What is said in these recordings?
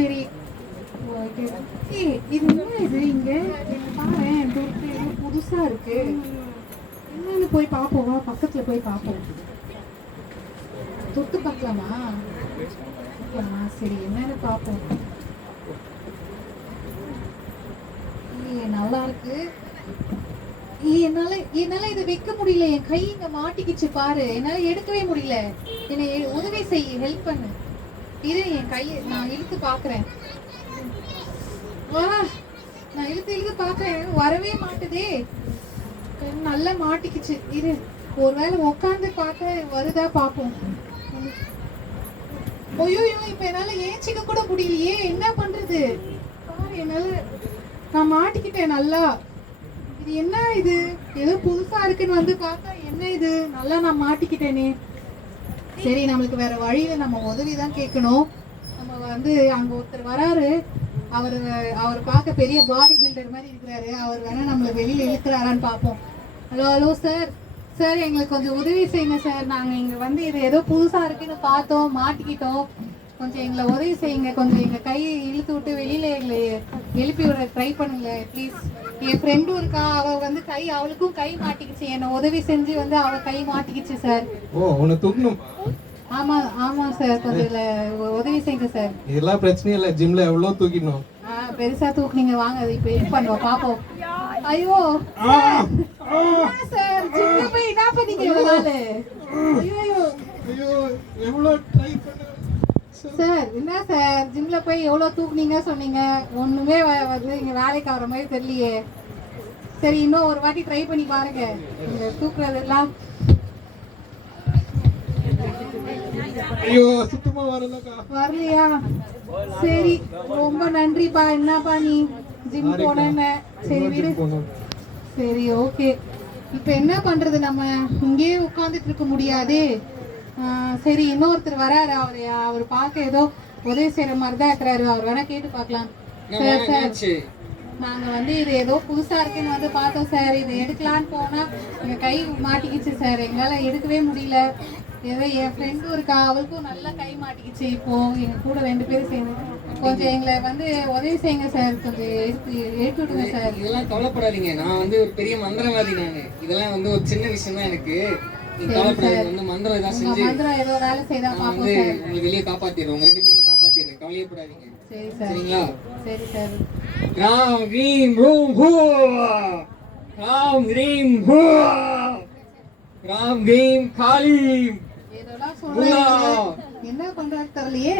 சரி. ஓகே. இது என்ன இது இங்க? பாரேன், புதுசா இருக்கு. என்னன்னு போய் பார்ப்போம், வா பக்கத்துல போய் பார்ப்போம். தொட்டு பார்க்கலாமா? சரி, என்னன்னு பார்ப்போம். நல்லா இருக்கு. என்னால இதை வைக்க முடியல, என் கை இங்க மாட்டிக்கிச்சு பாரு, என்னால எடுக்கவே முடியல. என்னை உதவி செய்ய ஹெல்ப் பண்ணு. இரு, என் கையை நான் இழுத்து பாக்குறேன். வா, நான் இழுத்து பாக்குறேன், வரவே மாட்டுதே. நல்லா மாட்டிக்கிச்சு. இரு, ஒருவேளை உட்காந்து பார்க்க வருதா பாப்போம். ஐயோ, இப்ப என்னால ஏச்சிக்க கூட முடியலையே, என்ன பண்றது பாரு. என்னால நான் மாட்டிக்கிட்டேன் நல்லா. இது என்ன இது, ஏதோ புதுசா இருக்குன்னு வந்து பார்த்தா என்ன இது, நல்லா நான் மாட்டிக்கிட்டேனே. சரி, நம்மளுக்கு வேற வழியில நம்ம உதவிதான் கேட்கணும். நம்ம வந்து அங்க ஒருத்தர் வராரு, அவர் பார்க்க பெரிய பாடி பில்டர் மாதிரி இருக்கிறாரு. அவர் வேணா நம்மள வெளியில இழுக்கிறாரான்னு பார்ப்போம். ஹலோ சார், எங்களுக்கு கொஞ்சம் உதவி செய்யுங்க சார். நாங்க இங்க வந்து இது ஏதோ புதுசா இருக்குன்னு பார்த்தோம், மாட்டிக்கிட்டோம். கொஞ்சம் எங்களை உதவி செய்யுங்க. கொஞ்சம் எங்க கையை இழுத்து விட்டு வெளியில எங்களை எழுப்பி விட ட்ரை பண்ணுங்க ப்ளீஸ். என் ஃப்ரெண்டும் இருக்கா, அவ வந்து அவளுக்கும் கை மாட்டிக்கிச்சு. என்ன உதவி செஞ்சு வந்து அவ கை மாட்டிக்கிச்சு சார். ஆமா சார், கொஞ்சம் உதவி செய்யுங்க சார். இதெல்லாம் பிரச்சனை இல்ல, ஜிம்ல எவ்வளவு தூக்கிடணும். பெருசா தூக்குனீங்க, வாங்க இப்ப இது பண்ணுவோம் பாப்போம். ஐயோ சார், ஜிம்ல போய் என்ன பண்ணீங்க இவ்வளவு நாள்? ஐயோ எவ்வளவு ட்ரை பண்ண சார். என்ன சார், ஜிம்ல போய் எவ்வளவு தூக்குனீங்க சொன்னீங்க, ஒண்ணுமே வந்து இங்க வேலைக்கு ஆகிற மாதிரி தெரியலையே. சரி, இன்னும் ஒரு வாட்டி ட்ரை பண்ணி பாருங்க. இங்க தூக்குறதெல்லாம் சுத்தமா வரலையா? சரி, ரொம்ப நன்றிப்பா. என்னப்பா நீ ஜிம் போனேன்னு? சரி விடு. சரி, ஓகே. இப்ப என்ன பண்றது, நம்ம இங்கேயே உட்கார்ந்துட்டு இருக்க முடியாதே. சரி, இன்னொருத்தர் வராரு. அவர் பார்க்க ஏதோ உதவி செய்யற மாதிரிதான் இருக்கிறாரு. அவர் வேணா கேட்டு பார்க்கலாம். சார், நாங்க வந்து இது ஏதோ புதுசா இருக்குன்னு வந்து பார்த்தோம் சார். இது எடுக்கலான்னு போனா எங்க கை மாட்டிக்கிச்சு சார், எங்களால எடுக்கவே முடியல. ஏதோ என் ஃப்ரெண்டும் இருக்கா, அவளுக்கும் நல்லா கை மாட்டிக்கிச்சு. இப்போ எங்க கூட 2 பேரும் சேர்ந்து கொஞ்சம் எங்களை வந்து உதவி செய்யுங்க சார். கொஞ்சம் எடுத்து விடுங்க சார். இதெல்லாம் கவலைப்படாதீங்க, நான் வந்து ஒரு பெரிய மந்திரவாதி. நானு இதெல்லாம் வந்து ஒரு சின்ன விஷயம் தான் எனக்கு. மந்திரம் ஏதோ வேலை செய்தா பாப்போம் சார். வெளியே காப்பாத்திடுறோம், உங்க 2 பேரையும் காப்பாத்திடுறேன், கவலையப்படாதீங்க. சரி சார். சரிங்களா? சரி சார். ராம் ரீம் ரூம் ஹூ, ராம் ரீம் ஹூ, ராம் ரீம் காளி. இதெல்லாம் சொல்றீங்க, என்ன பண்றாரு தெரியலையே.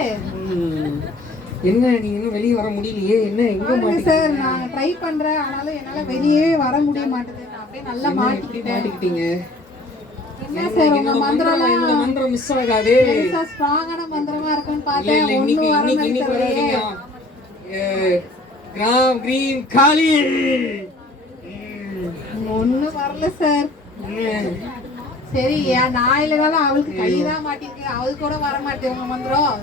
என்ன நீங்க இன்னும் வெளியே வர முடியலையே? என்ன எங்க மாட்டீங்க சார்? நான் ட்ரை பண்றேன், ஆனாலும் என்னால வெளியே வர முடிய மாட்டேங்குது. நான் அப்படியே நல்லா மாட்டிக்கிட்டீங்க. என்ன சார், உங்க மந்திரம் மிஸ் ஆகாது. பெருசா ஸ்ட்ராங்கான மந்திரமா இருக்குன்னு பார்த்தேன். ஒண்ணும் வர மாட்டேங்குது. ராம் ரீம் காளி ஒண்ணும் வரல சார். சரி, நான் இல்லைனாலும் அவளுக்கு கைதான் மாட்டிருக்கு, அவளுக்கு கூட வர மாட்டேன் உங்க மந்திரம்.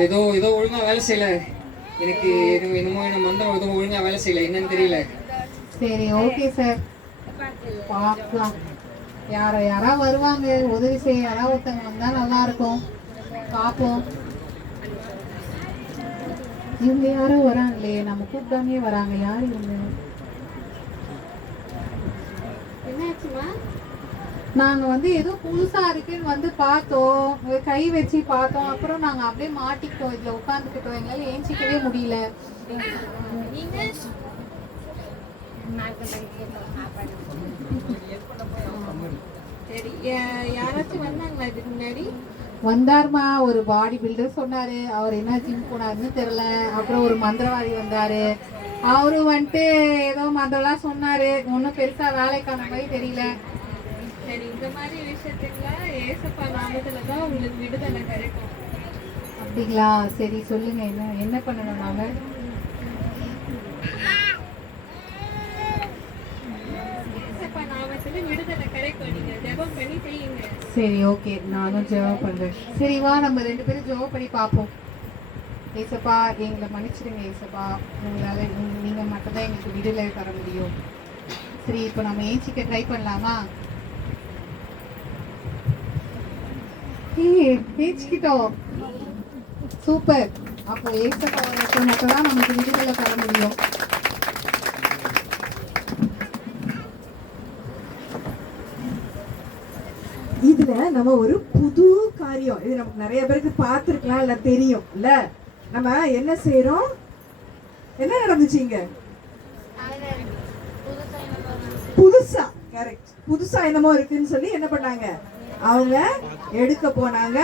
ஏதோ ஒழுங்கா வேலை செய்யல. எனக்கு என்னமோ என்ன மந்திரம் ஏதோ ஒழுங்கா வேலை செய்யல, என்னன்னு தெரியல. சரி, ஓகே சார், பார்க்கலாம். யாரா வருவாங்க உதவி செய்ய, யாராவது ஒருத்தவங்க வந்தா நல்லா இருக்கும், பார்ப்போம். இவங்க யாரும் வராங்களே, நம்ம கூப்பிடாமே வராங்க. யாரு இவங்க? என்னாச்சுமா? நாங்க வந்து ஏதோ புதுசா இருக்குன்னு வந்து பார்த்தோம், கை வச்சு பார்த்தோம். அப்புறம் நாங்க அப்படியே மாட்டிக்கிட்டோம், இதுல உட்காந்துக்கிட்டோம். எங்களால ஏஞ்சிக்கவே முடியல. சரி, யாராச்சும் வந்தாங்களா இதுக்கு முன்னாடி? வந்தாருமா, ஒரு பாடி பில்டர் சொன்னாரு. அவர் என்ன ஜிம் போனாருன்னு தெரியல. அப்புறம் ஒரு மந்திரவாதி வந்தாரு, அவரும் வந்துட்டு ஏதோ மந்திரம்லாம் சொன்னாரு. ஒன்றும் பெருசா வேலைக்கான மாதிரி தெரியல. சரி, இந்த மாதிரி விஷயத்துக்குலாம் ஏசப்பா நாமத்துல தான் உங்களுக்கு விடுதலை கிடைக்கும். அப்படிங்களா? சரி, சொல்லுங்க, என்ன பண்ணணும் நாம? ஏசப்பா நாமத்துல விடுதலை கிடைக்கும், நீங்க ஜெபம் பண்ணி செய்யுங்க. சரி, ஓகே, நானும் ஜெபம் பண்றேன். சரி, வா நம்ம 2 பேரும் ஜெபம் பண்ணி பார்ப்போம். ஏசப்பா, எங்களை மன்னிச்சிடுங்க ஏசப்பா. உங்களால நீங்க மட்டும் தான் எங்களுக்கு விடுதலை தர முடியும். சரி, இப்போ நம்ம ஏஞ்சிக்க ட்ரை பண்ணலாமா? ஏஞ்சிக்கிட்டோம், சூப்பர். அப்போ ஏசப்பா மட்டும் தான் நமக்கு விடுதலை தர முடியும். இதுல நம்ம ஒரு புது காரியம், இது நமக்கு நிறைய பேருக்கு பார்த்துருக்கலாம், இல்ல தெரியும் இல்ல. நம்ம என்ன செய்யறோம், என்ன நடந்துச்சுங்க? புதுசா, கரெக்ட், புதுசா என்னமோ இருக்குன்னு சொல்லி என்ன பண்ணாங்க, அவங்க எடுக்க போனாங்க,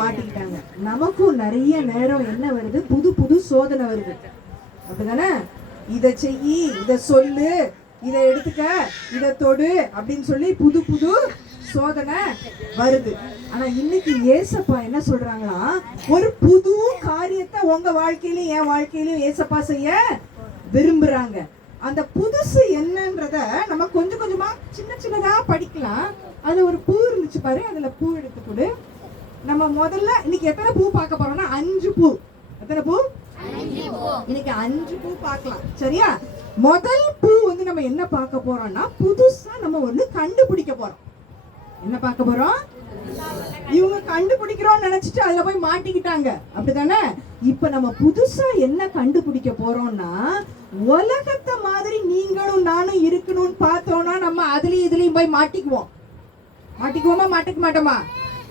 மாட்டிக்கிட்டாங்க. நமக்கும் நிறைய நேரம் என்ன வருது, புது புது சோதனை வருது, அப்படிதானே? இதை செய்யி, இதை சொல்லு, இதை எடுத்துக்க, இதை தொடு அப்படின்னு சொல்லி புது புது சோதனை வருது. ஆனா இன்னைக்கு ஏசப்பா என்ன சொல்றாங்களா, ஒரு புது காரியத்தை உங்க வாழ்க்கையிலும் என் வாழ்க்கையிலும் ஏசப்பா செய்ய விரும்புறாங்க. அந்த புதுசு என்னன்றத நம்ம கொஞ்சம் கொஞ்சமா சின்ன சின்னதா படிக்கலாம். அது ஒரு பூ இருந்துச்சு பாரு, அதுல பூ எடுத்து கொடு. நம்ம முதல்ல இன்னைக்கு எத்தனை பூ பார்க்க போறோம்னா 5 பூ. எத்தனை பூ? இன்னைக்கு 5 பூ பார்க்கலாம், சரியா? முதல் பூ வந்து நம்ம என்ன பார்க்க போறோம்னா, புதுசா நம்ம ஒண்ணு கண்டுபிடிக்க போறோம். என்ன பார்க்க போறோம்? இவங்க கண்டுபிடிக்கிறோம்னு நினைச்சிட்டு அதுல போய் மாட்டிக்கிட்டாங்க, அப்படிதானே? இப்ப நம்ம புதுசா என்ன கண்டுபிடிக்க போறோம்னா, உலகத்தை மாதிரி நீங்களும் நானும் இருக்கணும்னு பார்த்தோம்னா நம்ம அதுலயும் இதுலயும் போய் மாட்டிக்குவோம். மாட்டிக்குவோமா, மாட்டிக்க மாட்டோமா?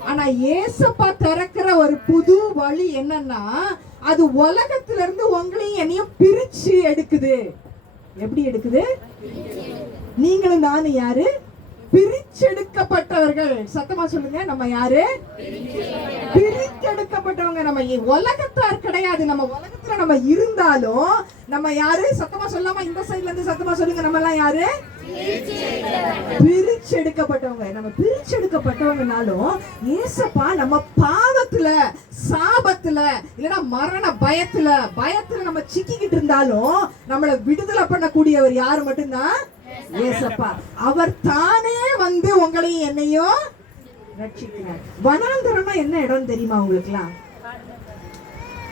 ஆனா ஏசப்பா திறக்கிற ஒரு புது வழி என்னன்னா, அது உலகத்துல இருந்து உங்களையும் என்னையும் பிரிச்சு எடுக்குது. எப்படி எடுக்குது? நீங்களும் நானும் யாரு? பிரிச்செடுக்கப்பட்டவர்கள். சத்தமா சொல்லுங்க, நம்ம யாரு? பிரிச்செடுக்கப்பட்டவங்க. நம்ம உலகத்தார் கிடையாது. நம்ம உலகத்துல நம்ம இருந்தாலும் நம்ம யாரு? சத்தமா சொல்லாம இந்த சைடுல இருந்து சத்தமா சொல்லுங்க, நம்ம எல்லாம் யாரு? பிரிச்செடுக்கப்பட்டவங்க. நம்ம பிரிச்செடுக்கப்பட்டவங்கனாலும் ஏசப்பா நம்ம பாவத்துல, சாபத்துல, இல்லைன்னா மரண பயத்துல நம்ம சிக்கிக்கிட்டு இருந்தாலும் நம்மளை விடுதலை பண்ணக்கூடியவர் யாரு? மட்டும்தான் ஏசப்பா. அவர் தானே வந்து உங்களையும் என்னையும் ரட்சிக்கிறார். வனாந்தரம்னா என்ன இடம் தெரியுமா உங்களுக்குலாம்?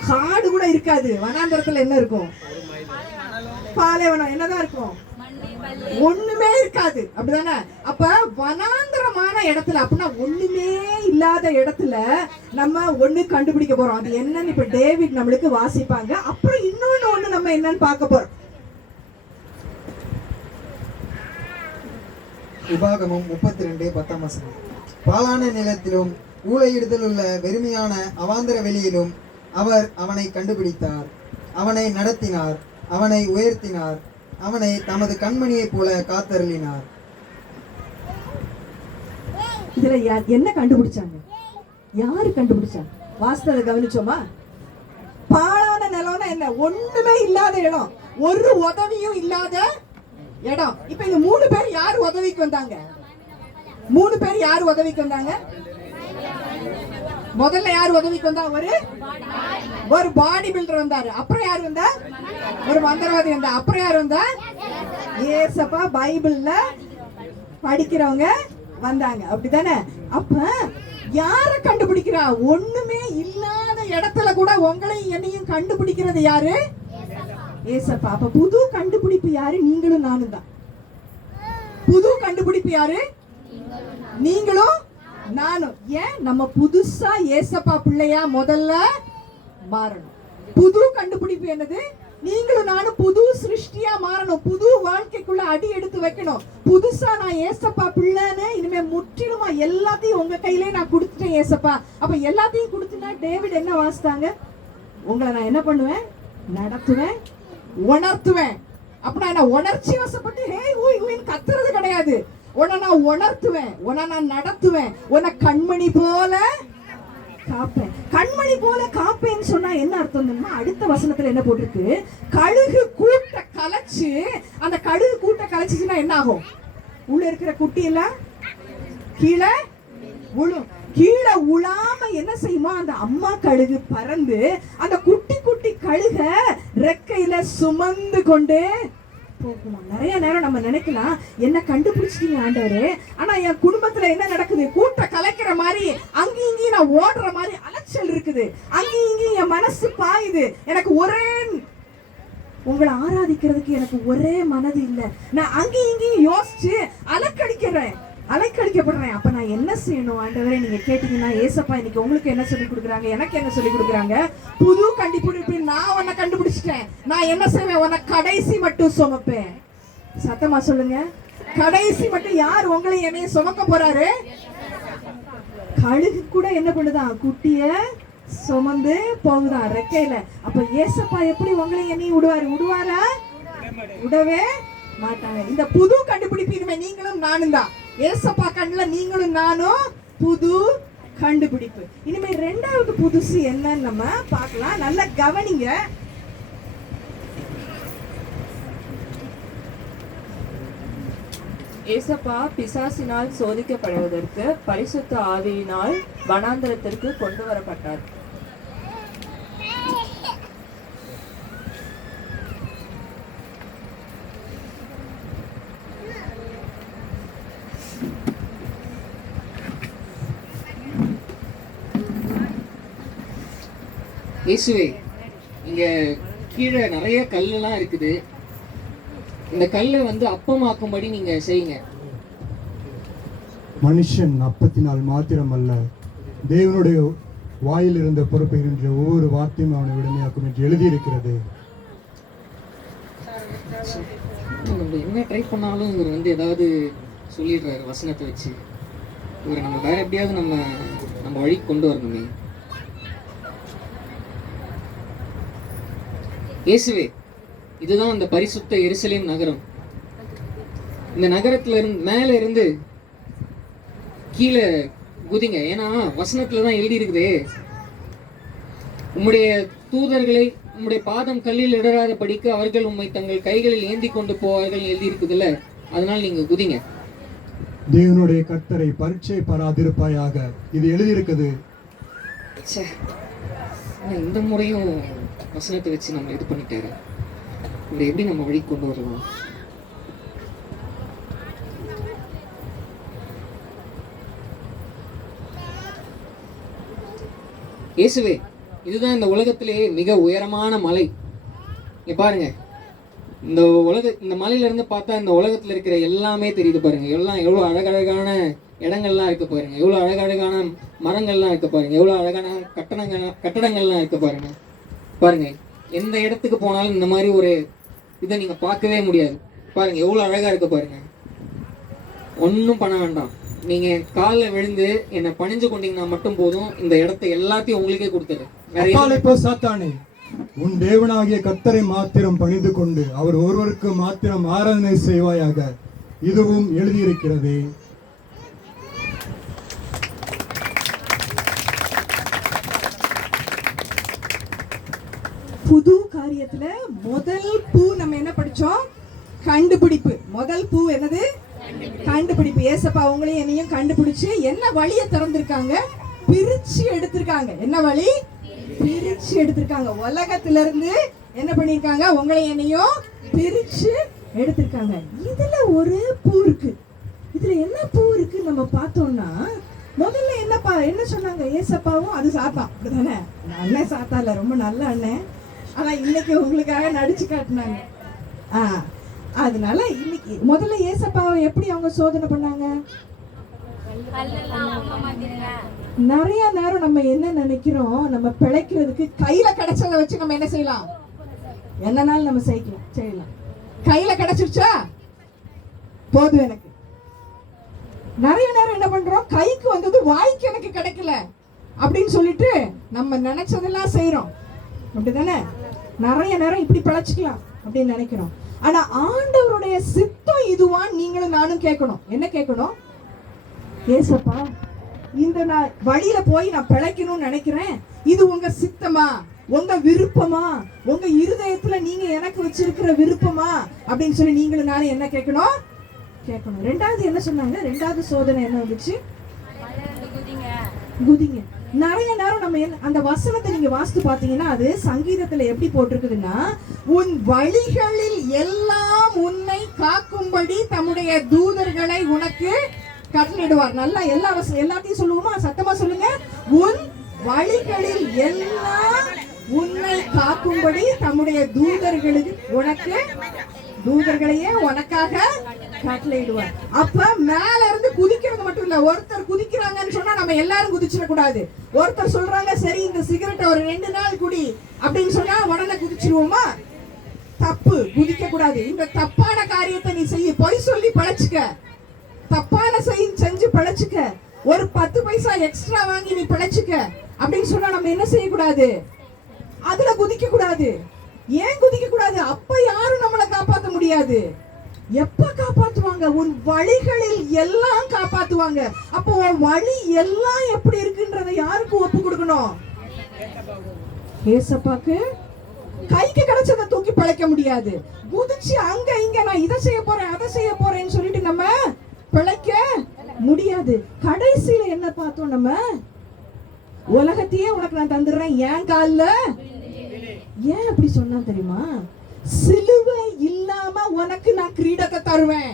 காடு கூட இருக்காது. வனாந்தரத்துல என்ன இருக்கும்? பாலைவனம். என்னதான் இருக்கும்? ஒண்ணுமே இருக்காது, அப்படிதானே? அப்ப வனாந்தரமான இடத்துல, அப்படின்னா ஒண்ணுமே இல்லாத இடத்துல நம்ம ஒண்ணு கண்டுபிடிக்க போறோம். அது என்னன்னு இப்ப டேவிட் நம்மளுக்கு வாசிப்பாங்க. அப்புறம் இன்னொன்னு நம்ம என்னன்னு பார்க்க போறோம். உபாகமம் 32:10. பாலான நிலத்திலும் ஊளையிடுதல் உள்ள வெறுமையான அவாந்தர வெளியிலும் அவர் அவனை கண்டுபிடித்தார், அவனை நடத்தினார், அவனை உயர்த்தினார், அவனை தமது கண்மணியைப் போல காத்தருளினார். இதுல என்ன கண்டுபிடிச்சாங்க? யாரு கண்டுபிடிச்சாங்க? வாஸ்தவ கவனிச்சோமா? பாழான நிலம்னா என்ன? ஒண்ணுமே இல்லாத இடம், ஒரு உதவியும் இல்லாத இடம். இப்ப இந்த 3 பேர் யாரு உதவிக்கு வந்தாங்க? 3 பேர் யாரு உதவிக்கு வந்தாங்க? முதல்ல யார் உதவிக்கு வந்தா? ஒரு பாடி பில்டர் வந்தாரு. அப்புறம் யார் வந்தா? ஒரு மந்திரவாதி வந்தா. அப்புறம் யார் வந்தா? ஏசப்பா பைபிள்ல படிக்கிறவங்க வந்தாங்க, அப்படித்தானே? அப்ப யார கண்டுபிடிக்கிறா? ஒண்ணுமே இல்லாத இடத்துல கூட உங்களையும் என்னையும் கண்டுபிடிக்கிறது யாரு? ஏசப்பா. அப்ப புது கண்டுபிடிப்பு யாரு? நீங்களும் நானும் தான். புது கண்டுபிடிப்பு யாரு? நீங்களும் நானும். ஏன்? நம்ம புதுசா ஏசப்பா பிள்ளையா முதல்ல மாறணும். புது கண்டுபிடிப்பு என்னது? நீங்களும் நானும் புது சிருஷ்டியா மாறணும். புது வாழ்க்கைக்குள்ள அடி எடுத்து வைக்கணும். புதுசா நான் ஏசப்பா பிள்ளைன்னு இனிமே முற்றிலுமா எல்லாத்தையும் உங்க கையிலே நான் கொடுத்துட்டேன் ஏசப்பா. அப்ப எல்லாத்தையும் கொடுத்துட்டா டேவிட் என்ன வாசித்தாங்க? உங்களை நான் என்ன பண்ணுவேன்? நடத்துவேன், உணர்த்துவேன். அப்படின்னா என்ன? உணர்ச்சி வசப்பட்டு ஹே ஊய் ஊயின்னு கத்துறது கிடையாது. உன்னை நான் உணர்த்துவேன், உன்னை நான் நடத்துவேன், உன்னை கண்மணி போல காப்பேன். கண்மணி போல காப்பேன்னு சொன்னா என்ன அர்த்தம் தெரியுமா? அடுத்த வசனத்துல என்ன போட்டிருக்கு? கழுகு கூட்ட கலைச்சு, அந்த கழுகு கூட்ட கலைச்சுன்னா என்ன ஆகும்? உள்ள இருக்கிற குட்டி எல்லாம் கீழே விழும். கீழே உழாம என்ன செய்யுமா? அந்த அம்மா கழுகு பறந்து அந்த குட்டி குட்டி கழுக ரெக்கையில சுமந்து கொண்டு போகுமா. நிறைய நேரம் நம்ம நினைக்கலாம், என்ன கண்டுபிடிச்சிட்டீங்க ஆண்டவரே, ஆனா என் குடும்பத்துல என்ன நடக்குது? கூட்ட கலைக்கிற மாதிரி அங்கேயும் இங்கேயும் நான் ஓடுற மாதிரி அலைச்சல் இருக்குது, அங்கேயும் இங்கேயும் என் மனசு பாயுது, எனக்கு ஒரே உங்களை ஆராதிக்கிறதுக்கு எனக்கு ஒரே மனது இல்லை, நான் அங்கேயும் இங்கேயும் யோசிச்சு அலக்கடிக்கிறேன். அலைக்கழிக்கப்படுறேன். அப்ப நான் என்ன செய்யணும் ஆண்டவரே? நீங்க கேட்டீங்கன்னா, ஏசப்பா இன்னைக்கு உங்களுக்கு என்ன சொல்லி கொடுக்குறாங்க, எனக்கு என்ன சொல்லி கொடுக்குறாங்க? புது கண்டுபிடிப்பு. நான் உன்னை கண்டுபிடிச்சிட்டேன். நான் என்ன செய்வேன்? உன்னை கடைசி மட்டும் சுமப்பேன். சத்தமா சொல்லுங்க. கடைசி மட்டும். யார் உங்களை என்னைய சுமக்க போறாரு? கழுகு கூட என்ன பண்ணுதான்? குட்டிய சுமந்து போகுதான் ரெக்கையில. அப்ப ஏசப்பா எப்படி உங்களை என்னையும் விடுவாரா? விடவே மாட்டாங்க. இந்த புது கண்டுபிடிப்பு இனிமே நீங்களும் நானும் தான். ஏசப்பா கண்ணுல நீங்களும் நானும் புது கண்டுபிடிப்பு. இனிமே ரெண்டாவது புதுசு என்னன்னு நம்ம பார்க்கலாம். நல்லா கவனிங்க. ஏசப்பா பிசாசினால் சோதிக்கப்படுவதற்கு பரிசுத்த ஆவியினால் வனாந்தரத்திற்கு கொண்டு வரப்பட்டார். இயேசுவே, இங்க கீழே நிறைய கல்லெல்லாம் இருக்குது. இந்த கல்லை வந்து அப்பமாக்கும்படி நீங்க செய்யுங்க. மனுஷன் அப்பத்தினால் மாத்திரமல்ல, தேவனுடைய வாயில் இருந்த பொறுப்புகின்ற ஒவ்வொரு வார்த்தையும் அவனை விடுமையாக்கும் என்று எழுதியிருக்கிறது. நம்ம என்ன ட்ரை பண்ணாலும் இவர் வந்து ஏதாவது சொல்லிடுறாரு வசனத்தை வச்சு. இவரை நம்ம வேற எப்படியாவது நம்ம வழிக்கு கொண்டு வரணுமே. இயேசுவே, இதுதான் அந்த பரிசுத்த எருசலேம் நகரம். இந்த நகரத்துல மேல இருந்து கீழே குதிங்க. ஏன்னா வசனத்துல தான் எழுதி இருக்குதே, உம்முடைய தூதர்களை உம்முடைய பாதம் கல்லில் இடராத படிக்க அவர்கள் உம்மை தங்கள் கைகளில் ஏந்தி கொண்டு போவார்கள் எழுதி இருக்குதுல்ல. அதனால நீங்க குதிங்க. தேவனுடைய கர்த்தரை பரீட்சை பாராதிருப்பாயாக, இது எழுதியிருக்குது. இந்த முறையும் வசனத்தை வச்சு நம்ம இது பண்ணிட்டாரு. இதை எப்படி நம்ம வழி கொண்டு வரலாம்? இயேசுவே, இதுதான் இந்த உலகத்திலேயே மிக உயரமான மலை. இங்க பாருங்க, இந்த மலையில இருந்து பார்த்தா இந்த உலகத்துல இருக்கிற எல்லாமே தெரியுது பாருங்க. எல்லாம் எவ்வளவு அழகழகான இடங்கள்லாம் இருக்கு பாருங்க. எவ்வளவு அழகழகான மரங்கள்லாம் இருக்கு பாருங்க. எவ்வளவு அழகான கட்டடங்கள்லாம் இருக்கு பாருங்க. பாருங்க, எந்த இடத்துக்கு போனாலும் இந்த மாதிரி ஒரு இதை நீங்க பார்க்கவே முடியாது. பாருங்க எவ்வளவு அழகா இருக்கு பாருங்க. ஒன்றும் பண்ண வேண்டாம். நீங்க காலில் விழுந்து என்னை பணிஞ்சு கொண்டீங்கன்னா மட்டும் போதும். இந்த இடத்தை எல்லாத்தையும் உங்களுக்கே கொடுத்துரு. சாத்தானே, உன் தேவனாகிய கர்த்தரை மாத்திரம் பணிந்து கொண்டு அவர் ஒருவருக்கு மாத்திரம் ஆராதனை செய்வாயாக, இதுவும் எழுதியிருக்கிறது. புது காரியத்துல முதல் பூ நம்ம என்ன படிச்சோம்? கண்டுபிடிப்பு. முதல் பூ என்னது? கண்டுபிடிப்பு. ஏசப்பா உங்களையும் என்னையும் கண்டுபிடிச்சு என்ன வழியை திறந்திருக்காங்க? பிரிச்சு எடுத்திருக்காங்க. என்ன வழி? பிரிச்சு எடுத்திருக்காங்க. உலகத்துல இருந்து என்ன பண்ணிருக்காங்க? உங்களை என்னையும் பிரிச்சு எடுத்திருக்காங்க. இதுல ஒரு பூ இருக்கு. இதுல என்ன பூ இருக்கு நம்ம பார்த்தோம்னா, முதல்ல என்ன சொன்னாங்க? ஏசப்பாவும் அது சாத்தான், அப்படிதானே? அண்ணன் சாத்தா இல்ல, ரொம்ப நல்ல அண்ணன். ஆனா இன்னைக்கு உங்களுக்காக நடிச்சு காட்டினாங்க. அதனால இன்னைக்கு முதல்ல ஏசப்பாவை எப்படி அவங்க சோதனை பண்ணாங்க? நிறைய நேரம் நம்ம என்ன நினைக்கிறோம்? நம்ம பிழைக்கிறதுக்கு கையில கிடைச்சதை வச்சு நம்ம என்ன செய்யலாம்? என்னனாலும் நம்ம செய்யலாம். கையில கிடைச்சிருச்சா போதும் எனக்கு. நிறைய நேரம் என்ன பண்றோம்? கைக்கு வந்தது வாய்க்கு எனக்கு கிடைக்கல அப்படின்னு சொல்லிட்டு நம்ம நினைச்சதெல்லாம் செய்யறோம், அப்படிதானே? நிறைய நேரம் இப்படி பிழைச்சிக்கலாம் அப்படின்னு நினைக்கிறோம். ஆனா ஆண்டவருடைய சித்தம் இதுவான் நீங்களும் நானும் கேட்கணும். என்ன கேட்கணும்? ஏசப்பா, இந்த நான் வழியில போய் நான் பிழைக்கணும்னு நினைக்கிறேன், இது உங்க சித்தமா, உங்க விருப்பமா, உங்க இருதயத்துல நீங்க எனக்கு வச்சிருக்கிற விருப்பமா அப்படின்னு சொல்லி நீங்களும் நானும் என்ன கேட்கணும்? ரெண்டாவது என்ன சொன்னாங்க? ரெண்டாவது சோதனை என்ன வந்துச்சு? குதிங்க. நிறைய நேரம் நம்ம அந்த வசனத்தை நீங்க வாசித்து பாத்தீங்கன்னா, அது சங்கீதத்துல எப்படி போட்டிருக்குதுன்னா, உன் வழிகளில் எல்லாம் உன்னை காக்கும்படி தம்முடைய தூதர்களை உனக்கு கட்டளையிடுவார். நல்லா எல்லாத்தையும் சொல்லுவோமா? சத்தமா சொல்லுங்க. உன் வழிகளில் எல்லாம் உன்னை காக்கும்படி தம்முடைய தூதர்களுக்கு உனக்கு, தூதர்களையே உனக்காக கட்டளையிடுவார். அப்ப மேல இருந்து குதிக்கிறது மட்டும் இல்ல, ஒருத்தர் குதிக்கிறாங்கன்னு சொன்னா நம்ம எல்லாரும் குதிச்சிட கூடாது. ஒருத்தர் சொல்றாங்க சரி இந்த சிகரெட்டை ஒரு 2 நாள் குடி அப்படின்னு சொன்னா உடனே குதிச்சிருவோமா? தப்பு, குதிக்க கூடாது. இந்த தப்பான காரியத்தை நீ செய்ய, பொய் சொல்லி பழச்சுக்க, தப்பான செஞ்சு பழச்சுக்க, ஒரு 10 பைசா எக்ஸ்ட்ரா வாங்கி நீ பழச்சுக்க அப்படின்னு சொன்னா நம்ம என்ன செய்யக்கூடாது? அதுல குதிக்க கூடாது. ஏன் குதிக்க கூடாது? அப்ப யாரும் நம்மளை காப்பாற்ற முடியாது. எப்ப காப்பாத்துவாங்க? உன் வழிகளில் எல்லாம் காப்பாத்துவாங்க. அப்போ உன் வழி எல்லாம் எப்படி இருக்குன்றதை யாருக்கு ஒப்பு கொடுக்கணும்? ஏசப்பாக்கு. கைக்கு கிடைச்சதை தூக்கி பழைக்க முடியாது. குதிச்சு அங்க இங்க நான் இதை செய்ய போறேன் அதை செய்ய போறேன்னு சொல்லிட்டு நம்ம பிழைக்க முடியாது. கடைசியில என்ன பார்த்தோம்? நம்ம உலகத்தையே உனக்கு நான் தந்துடுறேன் என் கால்ல. ஏன் அப்படி சொன்னா தெரியுமா? சிலுவை இல்லாம உனக்கு நான் கிரீடத்தை தருவேன்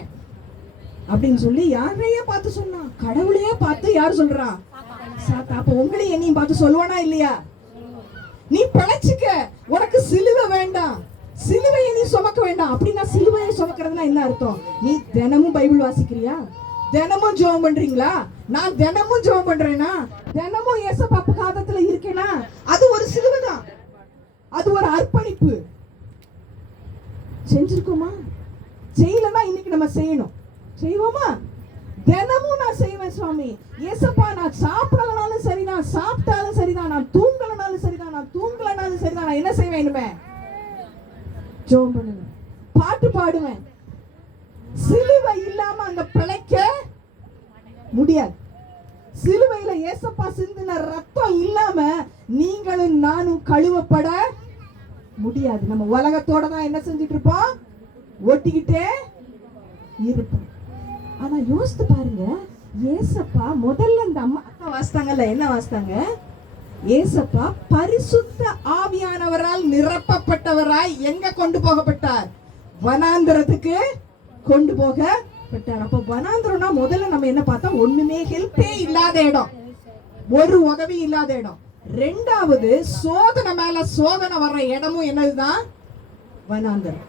அப்படின்னு சொல்லி யாரையே பார்த்து சொன்னா? கடவுளையே பார்த்து யார் சொல்றா? சாத்தா. அப்ப உங்களையும் என்னையும் பார்த்து சொல்லுவானா இல்லையா? நீ பிழைச்சுக்க, உனக்கு சிலுவை வேண்டாம், சிலுவையை நீ சுமக்க வேண்டாம். அப்படின்னா சிலுவையை சுமக்கிறதுனா என்ன அர்த்தம்? நீ தினமும் பைபிள் வாசிக்கிறியா? தினமும் ஜெபம் பண்றீங்களா? நான் தினமும் ஜெபம் பண்றேனா? தினமும் ஏசப்பா பாதத்துல இருக்கேனா? அது ஒரு சிலுவை தான், அது ஒரு அர்ப்பணிப்பு. செஞ்சிருக்கோமா? செய்யலன்னா இன்னைக்கு நம்ம செய்யணும். செய்வோமா? தினமும் நான் செய்வேன் சுவாமி. ஏசப்பா நான் சாப்பிடலனாலும் சரிதான், சாப்பிட்டாலும் சரிதான், நான் தூங்கலனாலும் சரிதான், நான் தூங்கலனாலும் சரிதான், நான் என்ன செய்வேன்? இனிமே ஜெபம் பண்ணுவேன், பாட்டு பாடுவேன். சிலுவை இல்லாம அங்க பிழைக்க முடியாது. சிலுவையில ஏசப்பா சிந்தின ரத்தம் இல்லாம நீங்களும் நானும் கழுவப்பட முடியாது. நம்ம உலகத்தோட தான் என்ன செஞ்சிட்டு இருப்போம்? ஒட்டிக்கிட்டே இருப்போம். ஆனா யோசித்து பாருங்க, ஏசப்பா முதல்ல இந்த அக்கா வாசித்தாங்கல்ல, என்ன வாசித்தாங்க? ஏசப்பா பரிசுத்த ஆவியானவரால் நிரப்பப்பட்டவராய் எங்க கொண்டு போகப்பட்டார்? வனாந்திரத்துக்கு கொண்டு போகப்பட்டார். அப்ப வனாந்திரம்னா முதல்ல நம்ம என்ன பார்த்தோம்? ஒண்ணுமே ஹெல்ப்பே இல்லாத இடம், ஒரு உதவி இல்லாத இடம். ரெண்டாவது, சோதனை மேல சோதனை வர்ற இடமும் என்னதுதான்? வனாந்திரம்.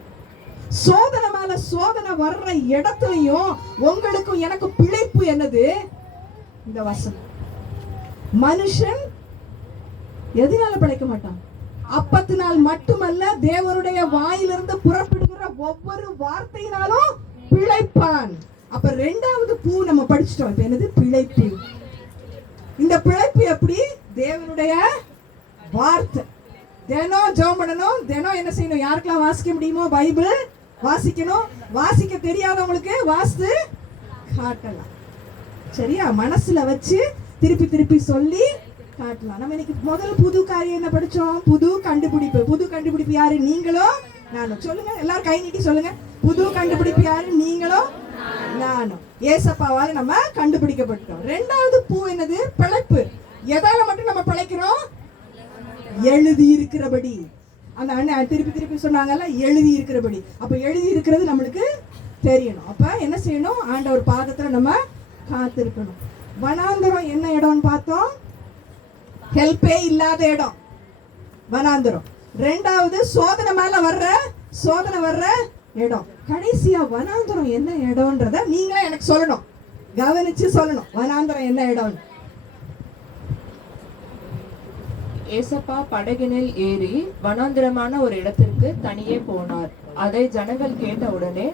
சோதனை மேல சோதனை வர்ற இடத்துலயும் உங்களுக்கும் எனக்கு பிழைப்பு என்னது? இந்த வசனம். மனுஷன் எதனால பிழைக்க மாட்டான்? அப்பத்தினால் மட்டுமல்ல, தேவனுடைய வாயிலிருந்து புறப்படுகிற ஒவ்வொரு வார்த்தையினாலும் பிழைப்பான். அப்ப ரெண்டாவது பூ நம்ம படிச்சிட்டோம். இப்ப என்னது? பிழைப்பு. இந்த பிழைப்பு எப்படி? தேவனுடைய வார்த்தை. தினம் ஜெபம் பண்ணணும், தினம் என்ன செய்யணும்? யாருக்கெல்லாம் வாசிக்க முடியுமோ பைபிள் வாசிக்கணும். வாசிக்க தெரியாதவங்களுக்கு வாசித்து காட்டலாம். சரியா? மனசுல வச்சு திருப்பி திருப்பி சொல்லி காட்டலாம். நம்ம இன்னைக்கு முதல் புது காரியம் என்ன படிச்சோம்? புது கண்டுபிடிப்பு. புது கண்டுபிடிப்பு யாரு? நீங்களும் நானும். சொல்லுங்க, எல்லாரும் கை நீட்டி சொல்லுங்க. புது கண்டுபிடிப்பு யாரு? நீங்களும் நானும். ஏசப்பாவால் நம்ம கண்டுபிடிக்கப்பட்டோம். ரெண்டாவது பூ என்னது? பிழைப்பு. எதால மட்டும் நம்ம பிழைக்கிறோம்? எழுதி இருக்கிறபடி. அந்த அண்ணன் திருப்பி திருப்பி சொன்னாங்கல்ல, எழுதி இருக்கிறபடி. அப்ப எழுதி இருக்கிறது நம்மளுக்கு தெரியணும். அப்ப என்ன செய்யணும்? ஆண்டவர் பாதத்துல நம்ம காத்திருக்கணும். வனாந்தரம் என்ன இடம்னு பார்த்தோம்? ஹெல்ப்பே இல்லாத இடம் வனாந்தரம். ரெண்டாவது, சோதனை மேல வர்ற இடம். கடைசியா வனாந்தரம் என்ன இடம்ன்றத நீங்களே எனக்கு சொல்லணும், கவனிச்சு சொல்லணும். வனாந்தரம் என்ன இடம்? ஏசப்பா படகினில் ஏறி வனாந்திரமான ஒரு இடத்திற்கு தனியே போனார். அதை ஜனங்கள் கேட்ட உடனே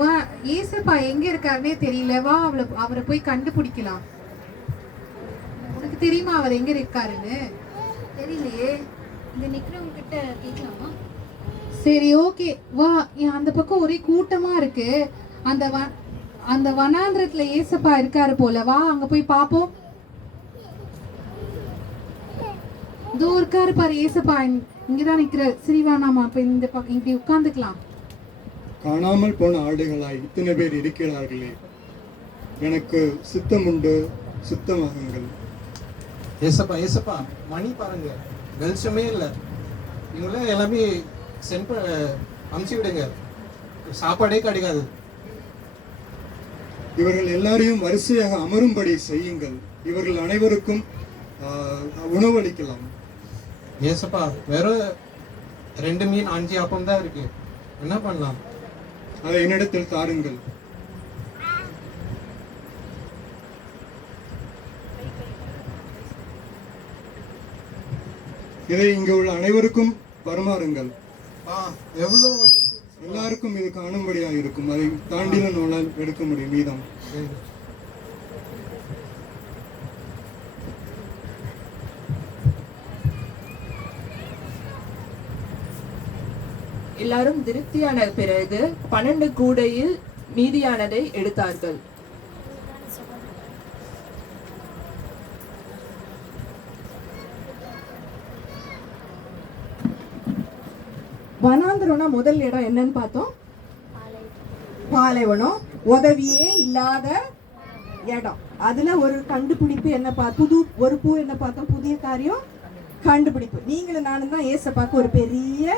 வா, ஏசப்பா எங்க இருக்காருன்னே தெரியல. வா, அவரை போய் கண்டுபிடிக்கலாம். உனக்கு தெரியுமா அவர் எங்க இருக்காருன்னு? தெரியலையே. இங்க நிக்கிறவங்க கிட்ட கேட்கலாமா? சரி, ஓகே, வா. அந்த பக்கம் ஒரே கூட்டமா இருக்கு. அந்த வனாந்திரத்துல ஏசப்பா இருக்காரு போல. வா, அங்க போய் பாப்போம். இதோ இருக்காரு பாரு ஏசப்பா, இங்கதான் நிக்கிறார். சரி, வா, நாம அப்ப இந்த பக்கம் இப்படி உட்கார்ந்துக்கலாம். காணாமல் போன ஆடுகளாய் இத்தனை பேர் இருக்கிறார்களே, எனக்கு சித்தம் உண்டு, சுத்தமாகுங்கள். ஏசப்பா ஏசப்பா, மணி பாருங்க, வெளிச்சமே இல்லை. இவங்கள எல்லாமே அமுச்சு விடுங்க, சாப்பாடே கிடைக்காது. இவர்கள் எல்லாரையும் வரிசையாக அமரும்படி செய்யுங்கள். இவர்கள் அனைவருக்கும் உணவளிக்கலாம். ஏசப்பா, வெறும் 2 மீன் 5 அப்பம் தான் இருக்கு, என்ன பண்ணலாம்? அதை என்னிடத்தில் தாருங்கள். இதை இங்கு உள்ள அனைவருக்கும் பரிமாறுங்கள். எவ்வளோ எல்லாருக்கும் இது காணும்படியாக இருக்கும். அதை தாண்டின நூலால் எடுக்க முடியும் மீதம். எல்லாரும் திருப்தியான பிறகு 12 கூடையில் மீதியானதை எடுத்தார்கள். வனாந்திரம்னா முதல் இடம் என்னன்னு பார்த்தோம்? பாலைவனம். உதவியே இல்லாத இடம். அதுல ஒரு கண்டுபிடிப்பு என்ன ஒரு பூ என்ன பார்த்தோம்? புதிய காரியம், கண்டுபிடிப்பு. நீங்களும் நானும் தான் ஏசப்பாக்கு ஒரு பெரிய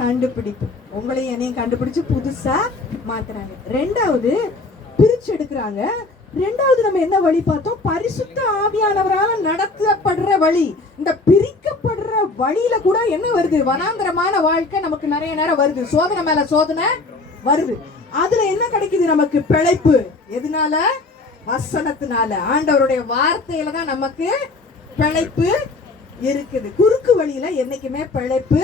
கண்டுபிடிப்பு. உங்களையும் என்னையும் கண்டுபிடிச்சு புதுசா மாத்துறாங்க. ரெண்டாவது பிரிச்சு எடுக்கிறாங்க. ரெண்டாவது நம்ம என்ன வழி பார்த்தோம்? பரிசுத்த ஆவியானவரால் நடத்தப்படுற வழி. இந்த பிரிக்கப்படுற வழியில கூட என்ன வருது? வனாந்திரமான வாழ்க்கை நமக்கு நிறைய நேரம் வருது. சோதனை மேல சோதனை வருது. அதுல என்ன கிடைக்குது நமக்கு? பிழைப்பு. எதனால? வசனத்தினால. ஆண்டவருடைய வார்த்தையில தான் நமக்கு பிழைப்பு இருக்குது. குறுக்கு வழியில என்னைக்குமே பிழைப்பு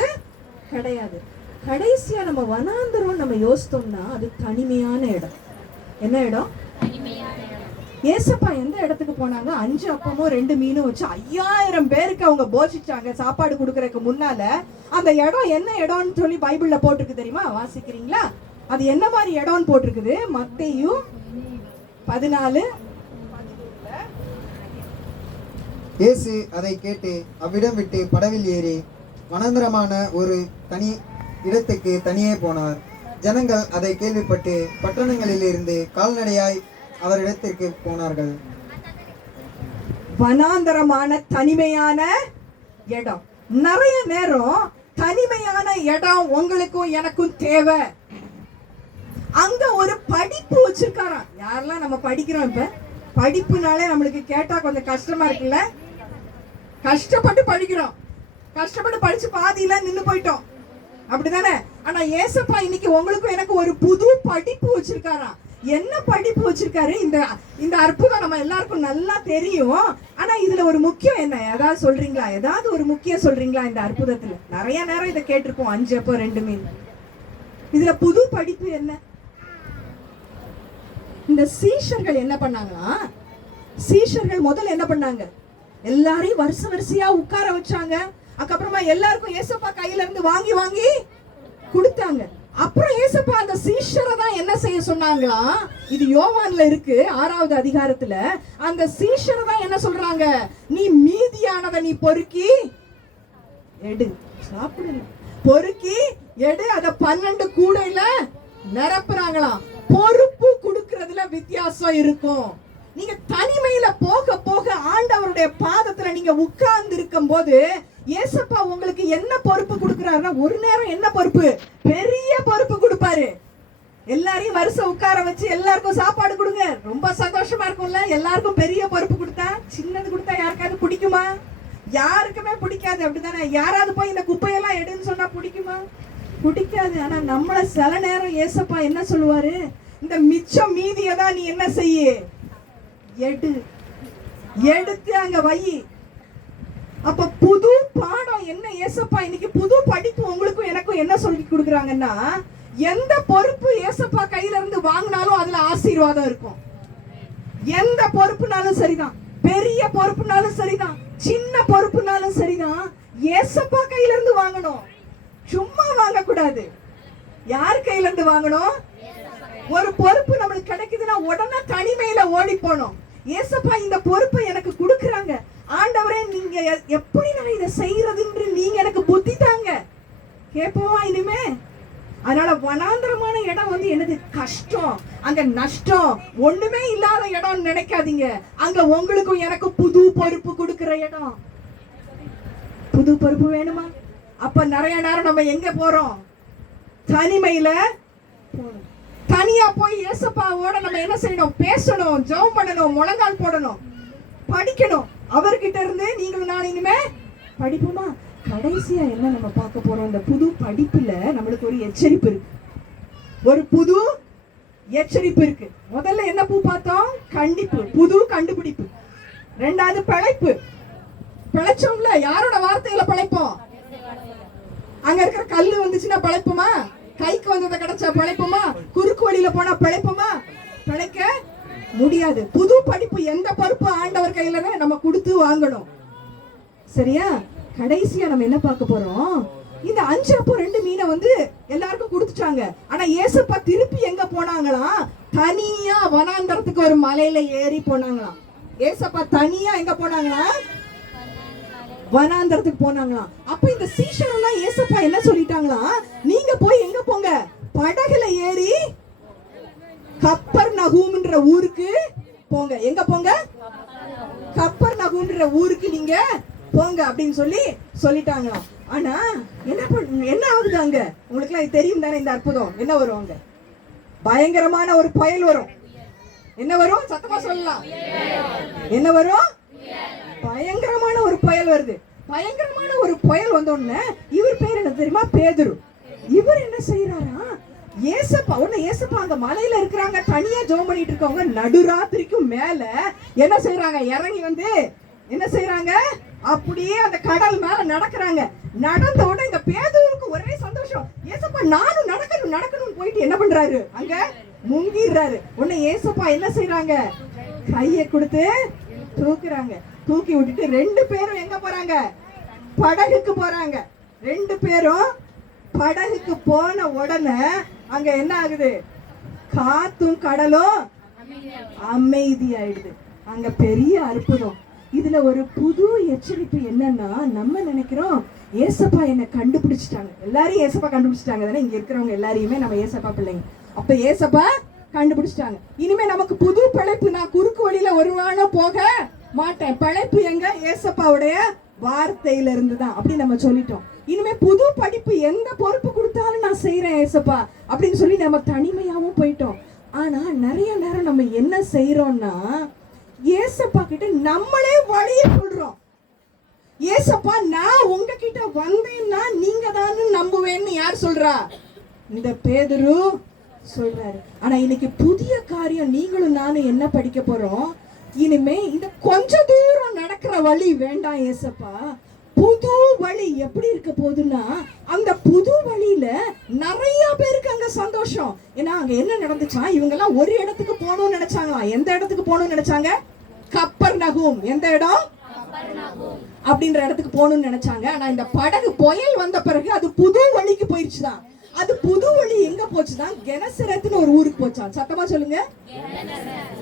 கிடையாது. கடைசியா நம்ம வனாந்திரம் நம்ம யோசித்தோம்னா அது தனிமையான இடம். என்ன இடம்? ஏசப்பா எந்த இடத்துக்கு போனாங்க? 5 அப்பமும் 2 மீனும் வச்சு 5000 பேருக்கு அவங்க போஷிச்சாங்க. சாப்பாடு கொடுக்கறதுக்கு முன்னால அந்த இடம் என்ன இடம்னு சொல்லி பைபிள்ல போட்டிருக்கு தெரியுமா? வாசிக்கிறீங்களா? அது என்ன மாதிரி இடம்னு போட்டிருக்குது? மத்தேயு 14. இயேசு அதை கேட்டு அவ்விடம் விட்டு படவில் ஏறி வனாந்தரமான ஒரு தனி இடத்துக்கு தனியே போனார். ஜனங்கள் அதை கேள்விப்பட்டு பட்டணங்களில் இருந்து கால்நடையாய் அவரிடத்திற்கு போனார்கள். வனாந்தரமான தனிமையான இடம். நிறைய நேரம் தனிமையான இடம் உங்களுக்கும் எனக்கும் தேவை. அங்க ஒரு படிப்பு வச்சிருக்காராம். யாரெல்லாம் நம்ம படிக்கிறோம்? இப்ப படிப்புனாலே நம்மளுக்கு கேட்டா கொஞ்சம் கஷ்டமா இருக்குல்ல? கஷ்டப்பட்டு படிக்கிறோம். கஷ்டப்பட்டு படிச்சு பாதியில நின்னு போயிட்டோம், அப்படிதானே? ஆனா ஏசப்பா இன்னைக்கு உங்களுக்கும் எனக்கு ஒரு புது படிப்பு வச்சிருக்காராம். என்ன படிப்பு வச்சிருக்காரு? இந்த அற்புதம் நம்ம எல்லாருக்கும் நல்லா தெரியும். ஆனா இதுல ஒரு முக்கியம் என்ன? ஏதாவது சொல்றீங்களா? ஏதாவது ஒரு முக்கியம் சொல்றீங்களா? இந்த அற்புதத்துல நிறைய நேரம் இதை கேட்டிருப்போம். 5 அப்பம் 2 மீன். இதுல புது படிப்பு என்ன? இந்த சீஷர்கள் என்ன பண்ணாங்களா? சீஷர்கள் முதல்ல என்ன பண்ணாங்க? எல்லாரையும் வரிசையா உட்கார வச்சாங்க. அதுக்கப்புறமா எல்லாருக்கும் ஏசப்பா கையில இருந்து வாங்கி வாங்கி கொடுத்தாங்க. அப்புறம் ஏசப்பா அந்த சீஷரை தான் என்ன செய்ய சொன்னாங்களா? இது யோவான்ல இருக்கு 6வது அதிகாரத்துல. அந்த சீஷரை தான் என்ன சொல்றாங்க? நீ மீதியானதை நீ பொறுக்கி எடு, சாப்பிடல, பொறுக்கி எடு. அத 12 கூடையில நிரப்புறாங்களாம். பொறுப்பு கொடுக்கறதுல வித்தியாசம் இருக்கும். நீங்க தனிமையில போக போக ஆண்டவருடைய பாதத்துல நீங்க உட்கார்ந்து இருக்கும் போது ஏசப்பா உங்களுக்கு என்ன பொறுப்பு கொடுக்கிறாருன்னா, ஒரு நேரம் என்ன பொறுப்பு? பெரிய பொறுப்பு கொடுப்பாரு. எல்லாரையும் வருஷம் உட்கார வச்சு எல்லாருக்கும் சாப்பாடு கொடுங்க. ரொம்ப சந்தோஷமா இருக்கும்ல? எல்லாருக்கும் பெரிய பொறுப்பு கொடுத்தா. சின்னது கொடுத்தா யாருக்காவது பிடிக்குமா? யாருக்குமே பிடிக்காது, அப்படித்தானே? யாராவது போய் இந்த குப்பையெல்லாம் எடுன்னு சொன்னா பிடிக்குமா? பிடிக்காது. ஆனா நம்மள சில நேரம் ஏசப்பா என்ன சொல்லுவாரு? இந்த மிச்சம் மீதியதான் நீ என்ன செய்ய? எடுத்து அங்க வை. அப்ப புது பாடம் என்ன? ஏசப்பா இன்னைக்கு புது படிப்பு உங்களுக்கும் எனக்கும் என்ன சொல்லி கொடுக்குறாங்கன்னா, எந்த பொறுப்பு ஏசப்பா கையில இருந்து வாங்கினாலும் அதுல ஆசீர்வாதம் இருக்கும். எந்த பொறுப்புனாலும் சரிதான், பெரிய பொறுப்புனாலும் சரிதான், சின்ன பொறுப்புனாலும் சரிதான், ஏசப்பா கையில இருந்து வாங்கணும். சும்மா வாங்க கூடாது. யார் கையில இருந்து வாங்கணும்? ஒரு பொறுப்பு நம்மளுக்கு கிடைக்குதுன்னா உடனே தனிமையில ஓடி போனோம். ஏசப்பா இந்த பொறுப்பை எனக்கு கொடுக்குறாங்க, ஆண்டவரே நீங்க எப்படி நான் இதை செய்யறதுன்னு நீங்க எனக்கு புத்தி தாங்க கேட்போமா இனிமே? அதனால வனாந்தரமான இடம் வந்து என்னது? கஷ்டம், அங்க நஷ்டம், ஒண்ணுமே இல்லாத இடம் நினைக்காதீங்க. அங்க உங்களுக்கும் எனக்கு புது பொறுப்பு கொடுக்கிற இடம். புது பொறுப்பு வேணுமா? அப்ப நிறைய நேரம் நம்ம எங்க போறோம்? தனிமையில போறோம். தனியா போய் ஏசப்பாவோட நம்ம என்ன செய்யணும்? பேசணும், ஜெபம் பண்ணணும், முழங்கால் போடணும், படிக்கணும். அவர்கிட்ட இருந்து நீங்களும் நான் இனிமே படிப்போமா? கடைசியா என்ன நம்ம பார்க்க போறோம்? இந்த புது படிப்புல நம்மளுக்கு ஒரு எச்சரிப்பு இருக்கு. ஒரு புது எச்சரிப்பு இருக்கு. முதல்ல என்ன பூ பார்த்தோம்? கண்டிப்பு, புது கண்டுபிடிப்பு. ரெண்டாவது பிழைப்பு. பிழைச்சோம்ல, யாரோட வார்த்தையில பிழைப்போம்? அங்க இருக்கிற கல்லு வந்துச்சுன்னா பிழைப்புமா? கைக்கு வந்ததை கிடைச்சா பிழைப்புமா? குறுக்கு வழியில போனா பிழைப்புமா? பிழைக்க முடியாது. புது படிப்பு, எந்த பொறுப்பு ஆண்டவர் கையில நம்ம கொடுத்து வாங்கணும். சரியா? கடைசியா நம்ம என்ன பார்க்க போறோம்? இந்த 5 அப்போ 2 மீனை வந்து எல்லாருக்கும் கொடுத்துட்டாங்க. ஆனா ஏசப்பா திருப்பி எங்க போனாங்களாம்? தனியா வனாந்தரத்துக்கு ஒரு மலையில ஏறி போனாங்களாம். ஏசப்பா தனியா எங்க போனாங்களாம்? வனாந்தரத்துக்கு போனாங்களாம். அப்ப இந்த சீஷன் எல்லாம் ஏசப்பா என்ன சொல்லிட்டாங்களாம்? நீங்க போய் எங்க போங்க? படகுல ஏறி கப்பர்நகூம்ன்ற ஊருக்கு போங்க. எங்க போங்க? கப்பர்நகூம்ன்ற ஊருக்கு நீங்க போங்க அப்படின்னு சொல்லிட்டாங்களாம். ஆனா என்ன ஆகுது அங்க? உங்களுக்கு எல்லாம் தெரியும் தானே இந்த அற்புதம்? என்ன வரும் அங்க? பயங்கரமான ஒரு புயல் வரும். என்ன வரும்? சத்தமா சொல்லலாம். என்ன வரும்? பயங்கரமான ஒரு புயல் வருது. பயங்கரமான ஒரு புயல் வந்த உடனே இவர் பேர் என்ன தெரியுமா? பேதுரு. இவர் என்ன செய்யறாரா? ஏசப்பா அங்க மலையில இருக்கிறாங்க, தனியா ஜெபம் பண்ணிட்டு இருக்கவங்க நடுராத்திரிக்கும் மேல என்ன செய்யறாங்க? இறங்கி வந்து என்ன செய்யறாங்க? அப்படியே அந்த கடல் மேல நடக்கிறாங்க. நடந்த உடனே இந்த பேதுருக்கு ஒரே சந்தோஷம். ஏசப்பா நானும் நடக்கணும் போயிட்டு என்ன பண்றாரு? அங்க முங்கிடுறாரு. உடனே ஏசப்பா என்ன செய்யறாங்க? கையை கொடுத்து தூக்குறாங்க. தூக்கி விட்டுட்டு 2 பேரும் எங்க போறாங்க? படகுக்கு போறாங்க. 2 பேரும் படகுக்கு போன உடனே அங்க என்ன ஆகுது? காத்தும் கடலும் அமைதி ஆயிடுது. அங்க பெரிய அற்புதம். இதுல ஒரு புது எச்சரிப்பு என்னன்னா, நம்ம நினைக்கிறோம் ஏசப்பா என்ன கண்டுபிடிச்சிட்டாங்க. எல்லாரையும் ஏசப்பா கண்டுபிடிச்சிட்டாங்க தானே? இங்க இருக்கிறவங்க எல்லாரையுமே நம்ம ஏசப்பா பிள்ளைங்க. அப்ப ஏசப்பா கண்டுபிடிச்சிட்டாங்க. இனிமே நமக்கு புது பிழைப்பு. நான் குறுக்கு வழியில ஒரு வாரம் போக மாட்டேன். பிழைப்பு எங்க? ஏசப்பாவுடைய வார்த்தையில இருந்து தான் அப்படி நம்ம சொல்லிட்டோம். இனிமே புது படிப்பு, எந்த பொறுப்பு கொடுத்தாலும் நான் செய்யறேன் ஏசப்பா அப்படின்னு சொல்லி நம்ம தனிமையாவும் போயிட்டோம். ஆனா நிறைய நேரம் நம்ம என்ன செய்யறோம்னா, ஏசப்பா கிட்ட நம்மளே வழியை சொல்றோம். ஏசப்பா நான் உங்ககிட்ட வந்தேன்னா நீங்க தான் நம்புவேன்னு யார் சொல்றா? இந்த பேதுரு சொல்றாரு. ஆனா இன்னைக்கு புதிய காரியம் நீங்களும் நானும் என்ன படிக்க போறோம்? இனிமே இந்த கொஞ்ச தூரம் நடக்கிற வழி வேண்டாம் ஏசப்பா, புது வழி எப்படி இருக்க போகுதுன்னா, அந்த புது வழியில நிறைய பேருக்கு அங்க சந்தோஷம். ஏன்னா அங்க என்ன நடந்துச்சா? இவங்க எல்லாம் ஒரு இடத்துக்கு போகணும்னு நினைச்சாங்களாம். எந்த இடத்துக்கு போகணும்னு நினைச்சாங்க? கப்பர்நகூம். எந்த இடம்? அப்படின்ற இடத்துக்கு போகணும்னு நினைச்சாங்க. ஆனா இந்த படகு புயல் வந்த பிறகு அது புது வழிக்கு போயிடுச்சுதான். அது புது வழி எங்க போச்சுதான்? கெனசரத்னு ஒரு ஊருக்கு போச்சான். சத்தமா சொல்லுங்க.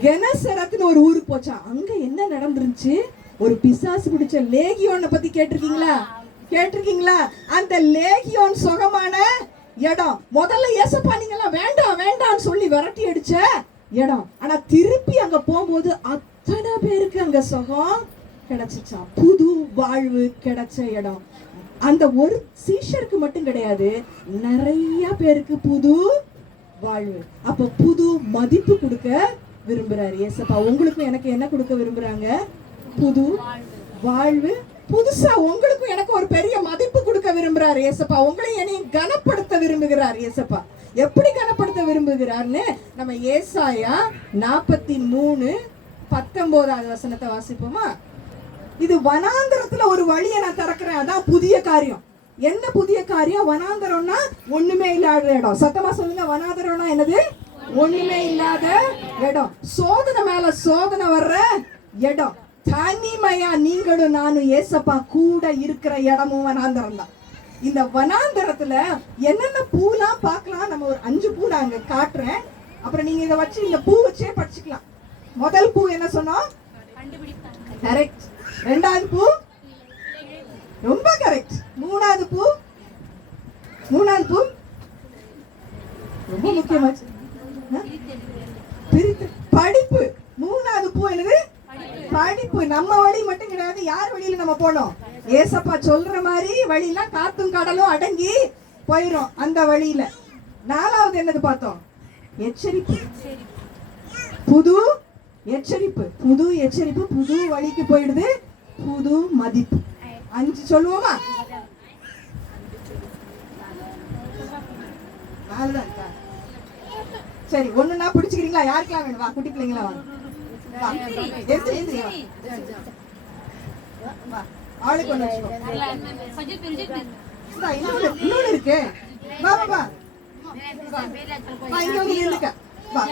கெனசரத்னு ஒரு ஊருக்கு போச்சான். அங்க என்ன நடந்துருச்சு? ஒரு பிசாசு பிடிச்ச லேகியோனை பத்தி கேட்டிருக்கீங்களா? அந்த லேகியோன் சுகமான இடம். முதல்ல ஏசப்பா நீங்கெல்லாம் வேண்டாம் சொல்லி விரட்டி அடிச்ச இடம். ஆனா திருப்பி அங்க போகும்போது அத்தனை பேருக்கு அங்க சுகம் கிடைச்சிச்சா. புது வாழ்வு கிடைச்ச இடம். அந்த ஒரு சீஷருக்கு மட்டும் கிடையாது, நிறைய பேருக்கு புது வாழ்வு. அப்ப புது மதிப்பு கொடுக்க விரும்புறாரு ஏசப்பா. உங்களுக்கும் எனக்கு என்ன கொடுக்க விரும்புறாங்க? புது வாழ்வு. புதுசா உங்களுக்கும் எனக்கு ஒரு பெரிய மதிப்பு கொடுக்க விரும்புறாரு ஏசப்பா. உங்களையும் என்னையும் கனப்படுத்த விரும்புகிறார் ஏசப்பா. எப்படி கனப்படுத்த விரும்புகிறார்னு நம்ம ஏசாயா 43:19 வசனத்தை வாசிப்போமா? இது வனாந்தரத்துல ஒரு வழியை நான் திறக்கிறேன். அதான் புதிய காரியம். என்ன புதிய காரியம்? வனாந்தரம்னா ஒண்ணுமே இல்லாத இடம். சத்தமா சொல்லுங்க, வனாந்தரம்னா என்னது? ஒண்ணுமே இல்லாத இடம். சோதனை மேல சோதனை வர்ற இடம். தனிமையா நீங்களும் நானும் ஏசப்பா கூட இருக்கிற இடமும் வனாந்தரம் தான். இந்த வனாந்தரத்துல என்னென்ன பூலாம் பார்க்கலாம். நம்ம ஒரு 5 பூ நான் அங்க காட்டுறேன். அப்புறம் நீங்க இதை வச்சு இந்த பூ வச்சே படிச்சுக்கலாம். முதல் பூ என்ன சொன்னோம்? கரெக்ட். ரெண்டாவது பூ ரொம்ப கரெக்ட். மூணாவது பூ ரொம்ப முக்கியமாச்சு. படிப்பு. மூணாவது பூ என்னது? படிப்பு. நம்ம வழி மட்டும் கிடையாது, யார் வழியில நம்ம போனோம்? ஏசப்பா சொல்ற மாதிரி வழியெல்லாம் காத்தும் கடலும் அடங்கி போயிரும் அந்த வழியில. நாலாவது என்னது பார்த்தோம்? எச்சரிப்பு. புது எச்சரிப்பு. புது வழிக்கு போயிடுது. புது மதிப்பு. 5 சொல்லுவோமா? 4 தான் இருக்கா? சரி, ஒண்ணுன்னா பிடிச்சுக்கிறீங்களா? யாருக்கெல்லாம் வேணும்? வா, குட்டி பிள்ளைங்களா வாங்க. ஆளுக்கு ஒண்ணு இன்னொன்னு இருக்கு. வா வா வா, இங்க வந்து நில்லுக்க. வா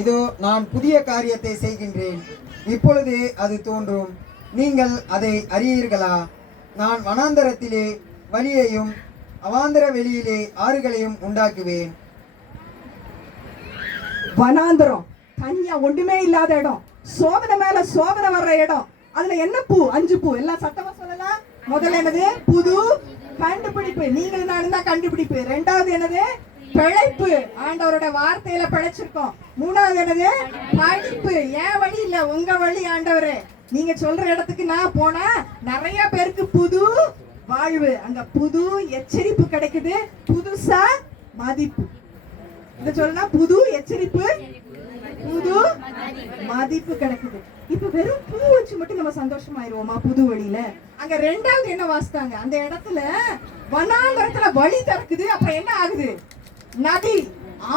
இதோ நான் புதிய காரியத்தை செய்கின்றேன், இப்பொழுது அது தோன்றும், நீங்கள் அதை அறியீர்களா? நான் வனாந்தரத்திலே வழியையும் அவாந்தர வெளியிலே ஆறுகளையும் உண்டாக்குவேன். வனாந்தரம் தனியா ஒண்ணுமே இல்லாத இடம். சோதனை மேல சோதனை வர்ற இடம். அதுல என்ன பூ? 5 பூ. எல்லாம் சத்தமா சொல்லலாம். முதல்ல என்னது? புது கண்டுபிடிப்பு. நீங்களும் நானும் தான் கண்டுபிடிப்பு. ரெண்டாவது என்னது? பிழைப்பு. ஆண்டவரோட வார்த்தையில பிழைச்சிருக்கோம். மூணாவது என்னது? படிப்பு. ஏன் வழி இல்ல, உங்க வழி ஆண்டவரே. நீங்க சொல்ற இடத்துக்கு நான் போனா நிறைய பேருக்கு புது வாழ்வு, அங்க புது எச்சரிப்பு கிடைக்குது, புதுசா மதிப்பு. இத சொல்லனா புது எச்சரிப்பு, புது மதிப்பு கிடைக்குது. இப்ப வெறும் பூ வச்சு மட்டும் நம்ம சந்தோஷமாயிருவோமா புது வழியில? அங்க ரெண்டாவது என்ன வாசித்தாங்க? அந்த இடத்துல வனாந்தரத்துல வழி திறக்குது. அப்புறம் என்ன ஆகுது? நதி,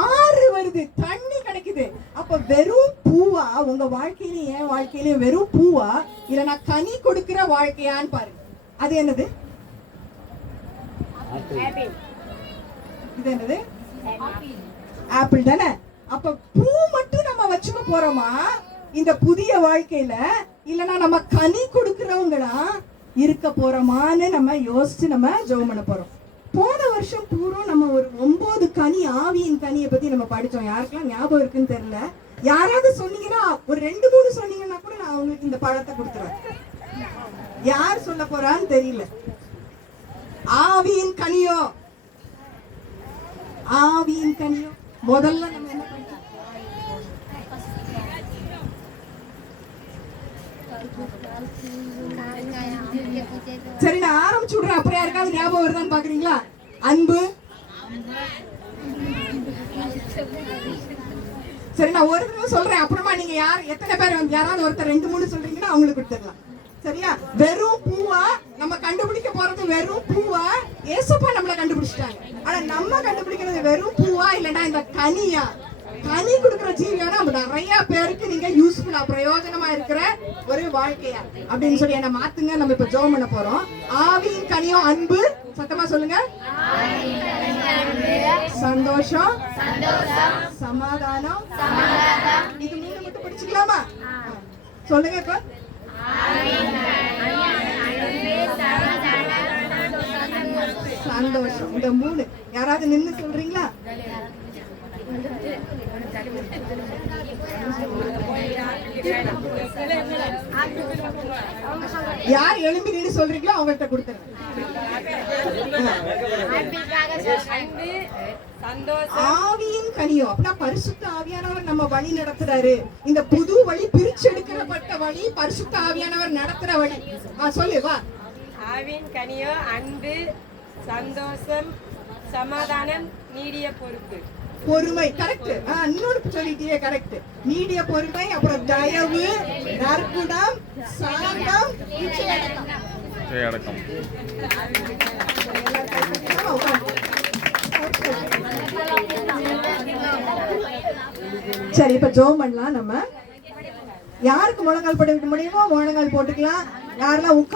ஆறு வருது, தண்ணி கிடைக்குது. அப்ப வெறும் பூவா உங்க வாழ்க்கையிலும் என் வாழ்க்கையிலும் வெறும் பூவா இல்ல நான் கனி கொடுக்கிற வாழ்க்கையான்னு பாருங்க. அது என்னது? இது என்னது? ஆப்பிள் தானே. அப்ப பூ மட்டும் நம்ம வச்சுக்க போறோமா இந்த புதிய வாழ்க்கையில, இல்லனா நம்ம கனி கொடுக்கிறவங்களா இருக்க போறோமான்னு நம்ம யோசிச்சு நம்ம ஜெபம் பண்ண போறோம். போன வருஷம் பூரா நம்ம ஒரு 9 கனி, ஆவியின் கனியை பத்தி நம்ம படிச்சோம். யாருக்கெல்லாம் ஞாபகம் இருக்குன்னு தெரியல. யாராவது சொன்னீங்கன்னா, ஒரு 2-3 சொன்னீங்கன்னா கூட நான் உங்களுக்கு இந்த பழத்தை கொடுத்துருவேன். யார் சொல்ல போறான்னு தெரியல. ஆவியின் கனியோ, ஆவியின் கனியோ முதல்ல நம்ம என்ன படிச்சோம்? சரி, நான் ஆரம்பிச்சு விடுறேன். அப்புறம் யாருக்காவது ஞாபகம் வருதான்னு பாக்குறீங்களா? அன்பு. சரி, நான் ஒரு தடவை சொல்றேன், அப்புறமா நீங்க எத்தனை பேர் வந்து யாராவது ஒருத்தர் 2-3 சொல்றீங்கன்னா அவங்களுக்கு கொடுத்துடலாம். சரியா? வெறும் பூவா நம்ம கண்டுபிடிக்க போறது? வெறும் பூவா? ஏசப்பா நம்மள கண்டுபிடிச்சிட்டாங்க. ஆனா நம்ம கண்டுபிடிக்கிறது வெறும் பூவா இல்லன்னா இந்த கனியா? கனி கொடுக்கிற ஜீவியான நிறைய பேருக்கு நீங்க யூஸ்ஃபுல்லா பிரயோஜனமா இருக்கிற ஒரு வாழ்க்கையா அப்படின்னு சொல்லி என்ன மாத்துங்க. நம்ம இப்ப ஜெபம் பண்ண போறோம். ஆவியின் கனியோ அன்பு. சத்தமா சொல்லுங்க. சந்தோஷம், சமாதானம். இது 3 மட்டும் படிச்சுக்கலாமா? சொல்லுங்க இப்ப. சந்தோஷம். இந்த 3 யாராவது நின்னு சொல்றீங்களா? யார் எழும்பி நின்று சொல்றீங்களோ அவங்கள்ட்ட கொடுத்துருங்க. ஆவியின் கனியோ அப்படின்னா பரிசுத்த ஆவியானவர் நம்ம வழி நடத்துறாரு. இந்த புது வழி, பிரிச்செடுக்கப்பட்ட வழி, பரிசுத்த ஆவியானவர் நடத்துற வழி. சொல்லு வா. ஆவியின் கனியோ அன்பு, சந்தோஷம், சமாதானம், நீடிய பொறுப்பு. பொறுமை. கரெக்ட். இன்னொரு சொல்லிட்டே. கரெக்ட். நீடிய பொறுமை, அப்புறம் தயவு, நற்குணம், சாந்தம், அடக்கம். சரி, இப்ப ஜோம் பண்ணலாம். நம்ம யாருக்கு முழங்கால் போட முடியுமோ முழங்கால் போட்டுக்கலாம். யாரெல்லாம் உட்கார்